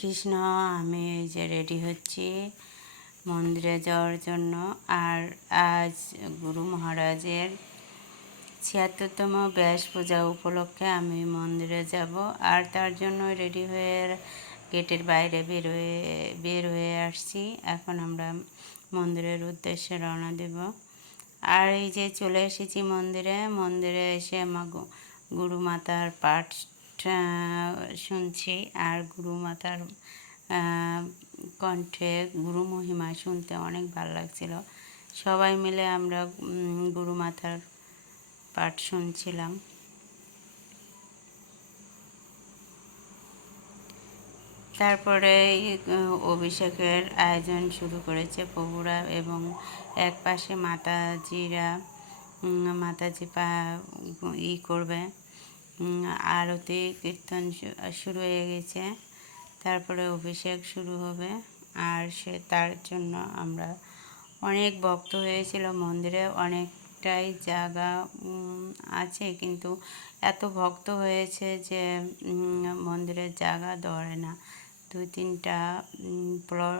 কৃষ্ণ, আমি এই যে রেডি হচ্ছি মন্দিরে যাওয়ার জন্য। আর আজ গুরু মহারাজের ছিয়াত্তরতম ব্যাস পূজা উপলক্ষে আমি মন্দিরে যাব। আর তার জন্য রেডি হয়ে গেটের বাইরে বের হয়ে বের হয়ে আসছি। এখন আমরা মন্দিরের উদ্দেশ্যে রওনা দেব। আর এই যে চলে এসেছি মন্দিরে মন্দিরে এসে আমার গুরু মাতার পাঠ শুনছি আর গুরু মাতার কণ্ঠে গুরু মহিমা শুনতে অনেক ভালো লাগছিল। সবাই মিলে আমরা গুরু মাতার পাঠ শুনছিলাম। তারপরে অভিষেকের আয়োজন শুরু করেছে প্রভুরা এবং এক পাশে মাতাজিরা মাতাজি পা, ই করবে। আরতি, কীর্তন শুরু হয়ে গেছে। তারপরে অভিষেক শুরু হবে। আর সে, তার জন্য আমরা অনেক ভক্ত হয়েছিল মন্দিরে। অনেকটাই জায়গা আছে। কিন্তু এত ভক্ত হয়েছে যে মন্দিরের জায়গা ধরে না। দুই, তিনটা ফ্লোর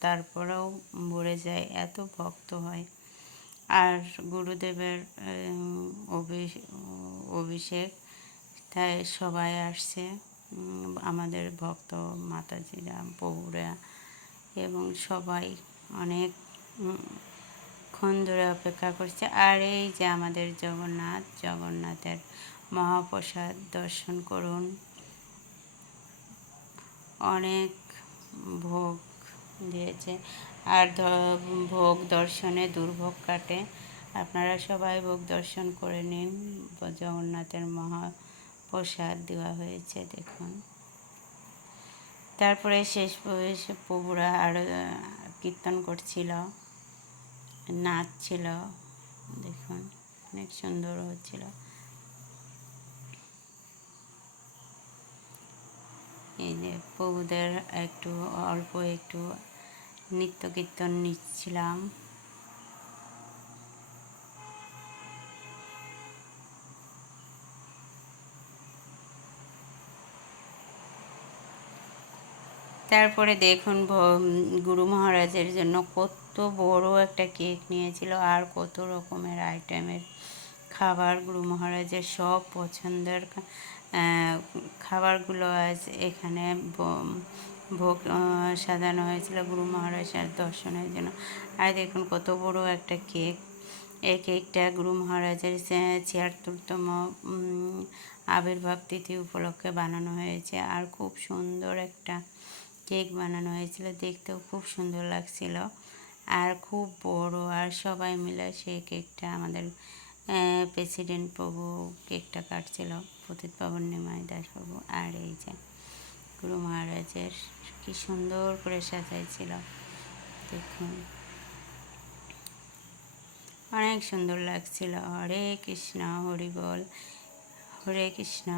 তারপরেও ভরে যায়, এত ভক্ত হয়। আর গুরুদেবের অভিষেক তাই সবাই আসছে আমাদের ভক্ত মাতাজিরা, প্রভুরা এবং সবাই অনেক ক্ষণ ধরে অপেক্ষা করছে। আর এই যে আমাদের জগন্নাথ, জগন্নাথের মহাপ্রসাদ দর্শন করুন। অনেক ভোগ দিয়েছে। আর ভোগ দর্শনে দুর্ভোগ কাটে। আপনারা সবাই ভোগ দর্শন করে নিন, জগন্নাথের মহাপ্রসাদ দেওয়া হয়েছে, দেখুন। তারপরে শেষ বয়সে প্রভুরা আরও কীর্তন করছিল, নাচছিল, দেখুন, অনেক সুন্দর হচ্ছিল। এই যে প্রভুদের একটু অল্প একটু নৃত্য কীর্তন নিচ্ছিলাম। তারপরে দেখুন গুরু মহারাজের জন্য কত বড় একটা কেক নিয়েছিল আর কত রকমের আইটেমের খাবার গুরু মহারাজের সব পছন্দের খাবারগুলো আজ এখানে ভোগ সাজানো হয়েছিল গুরু মহারাজের দর্শনের জন্য। আর দেখুন কত বড় একটা কেক। এই কেকটা গুরু মহারাজের ছিয়াত্তরতম আবির্ভাব তিথি উপলক্ষে বানানো হয়েছে। আর খুব সুন্দর একটা কেক বানানো হয়েছিল, দেখতেও খুব সুন্দর লাগছিল। আর খুব বড়, আর সবাই মিলে সেই কেকটা আমাদের প্রেসিডেন্ট প্রভু কেকটা কাটছিল পতিত পাবন নিমাই দাসবাবু আর এই যে গুরু মহারাজের কি সুন্দর করে সাজাইছিল, দেখুন। অনেক সুন্দর লাগছিল। হরে কৃষ্ণ, হরি বল, হরে কৃষ্ণ।